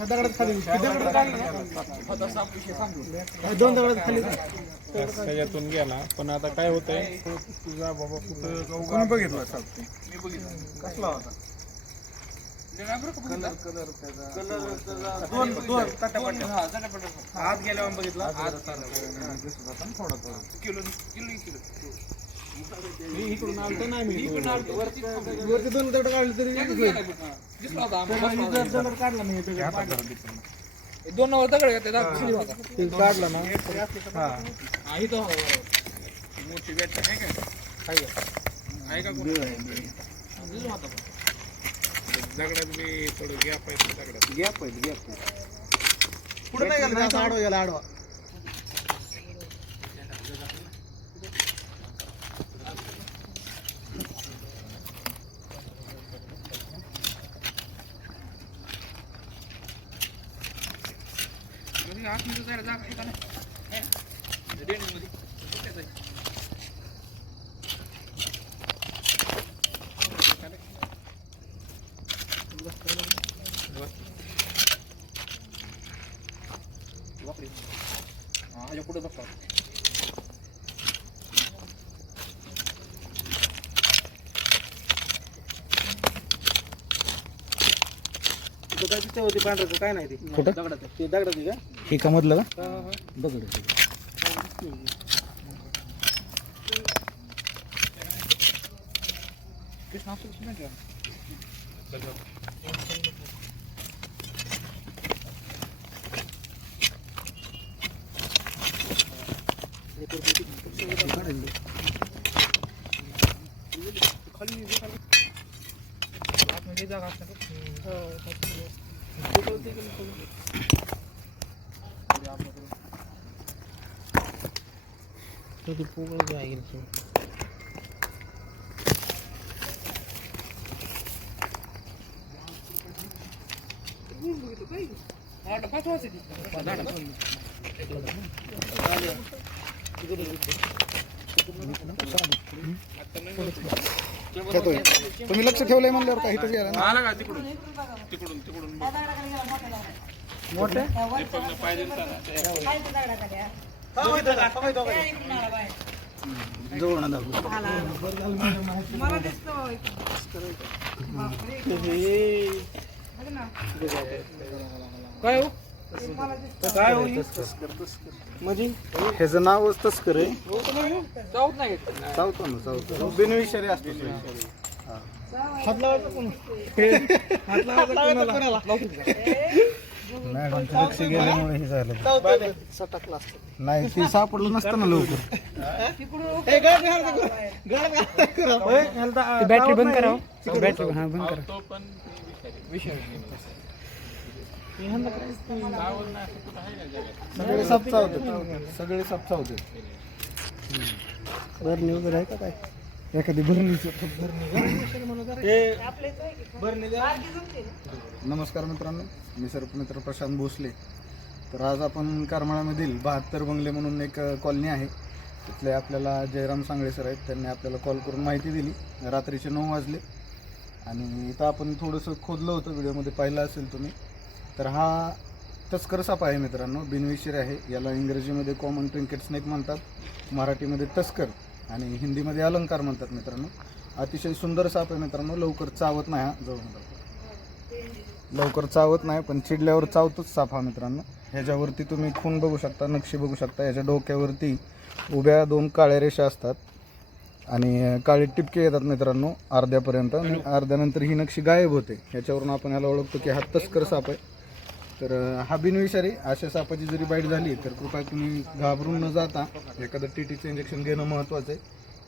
दगडात खाली दगडात दोन दगडात खाली. त्याच्यातून गेला पण आता काय होतंय? तुझा बाबा कुठं कोणी बघितलं साप ते मी बघितलं कसला होता? कलर कलर त्याचा दोन दोन. आत गेल्यावर बघितला. आत दिसत होता ना थोडा थोडा. Kilo kilo kilo. मी इकडून आलतो नाही मी वरती दोन दगड काढले तरी काढला. दोन नव्वद दगड घेते ते काढला ना. मोठी बॅट आहे का? आहे. का कोणी? दगडात बी थोडं गॅप आहे दगडात. गॅप आहे गॅप पुढे नाही गेला आडवा गेला आडवा. आतमध्ये जायला जागा आहे का नाही रेंजमध्ये. कुठे हा, कुठं बघतो बसा काय तिथे होती पांढरं काय नाही ते कुठं? दगडात ते दगडात आहे का एका मधलं का दगड 여기다 갖다가 어, 여기 뽀글게 알겠지? 나랑 파토하지 나랑 이거는 이렇게. वाजता तुम्ही लक्ष ठेवलंय म्हणल्यावर काही तर ना आला का? तिकडून. तिकडून तिकडून. मोठे? दीपकनं पाय दिलता ना ते जवळ ना. काय हो? काय होईल? म्हणजे? ह्याचं नावच तस्कर आहे. नाही चावतो ना चावतो बिनविषारी असतो हात लावायचा हे. नाही ते सापडलं नसतं ना लवकर. बॅटरी बंद करा बॅटरी हा बंद करा. तो पण विषय सगळे साप होते. सगळे साप होते. भरणी वगैरे आहे का काय? एखादी भरणीची भरणी नमस्कार मित्रांनो. मी सर्पमित्र प्रशांत भोसले. तर आज आपण करमाळामधील बहात्तर बंगले म्हणून एक कॉलनी आहे. तिथले आपल्याला जयराम सांगळे सर आहेत. त्यांनी आपल्याला कॉल करून माहिती दिली. रात्रीचे नऊ वाजले. आणि इथं आपण थोडंसं खोदलं होतं. व्हिडिओमध्ये पाहिलं असेल तुम्ही. तर हा तस्कर साप आहे मित्रांनो. बिनविशीर आहे. याला इंग्रजीमध्ये कॉमन ट्रिंकेट स्नेक म्हणतात. मराठीमध्ये तस्कर आणि हिंदीमध्ये अलंकार म्हणतात मित्रांनो. अतिशय सुंदर साप आहे मित्रांनो. लवकर चावत नाही हा. जवळ लवकर चावत नाही पण चिडल्यावर चावतोच साप हा मित्रांनो. ह्याच्यावरती तुम्ही खून बघू शकता नक्षी बघू शकता. याच्या डोक्यावरती उभ्या दोन काळ्या रेषा असतात आणि काळे टिपके येतात मित्रांनो अर्ध्यापर्यंत. आणि अर्ध्यानंतर ही नक्षी गायब होते. ह्याच्यावरून आपण याला ओळखतो की हा तस्कर साप आहे. तर हा बिनविषारी. अशा सापाची जरी बाईट झाली तर कृपया तुम्ही घाबरून न जाता एखादं टी टीचं इंजेक्शन घेणं महत्त्वाचं आहे.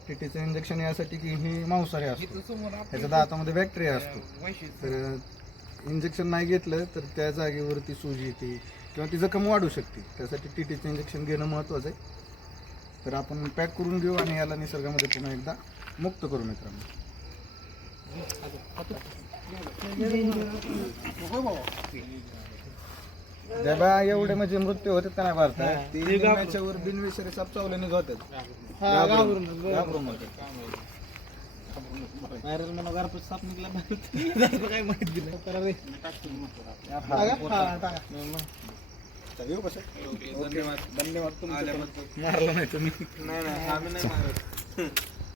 टी टीचं इंजेक्शन यासाठी की ही मांसाहारी असतो. त्याच्या दातामध्ये बॅक्टेरिया असतो. तर इंजेक्शन नाही घेतलं तर त्या जागेवरती सूज येते किंवा ती जखम वाढू शकते. त्यासाठी टी टीचं इंजेक्शन घेणं महत्त्वाचं आहे. तर आपण पॅक करून घेऊ आणि याला निसर्गामध्ये पुन्हा एकदा मुक्त करू मित्रांनो. जेव्हा एवढे म्हणजे मृत्यू होते का नाही भारतात ते निम्म्याच्या वर बिनविषारी साप चावल्यानेच होतात घाबरून घाबरून होतात. धन्यवाद. धन्यवाद तुमचे. पण. आल्याबद्दल. नाही नाही आम्ही नाही मारत.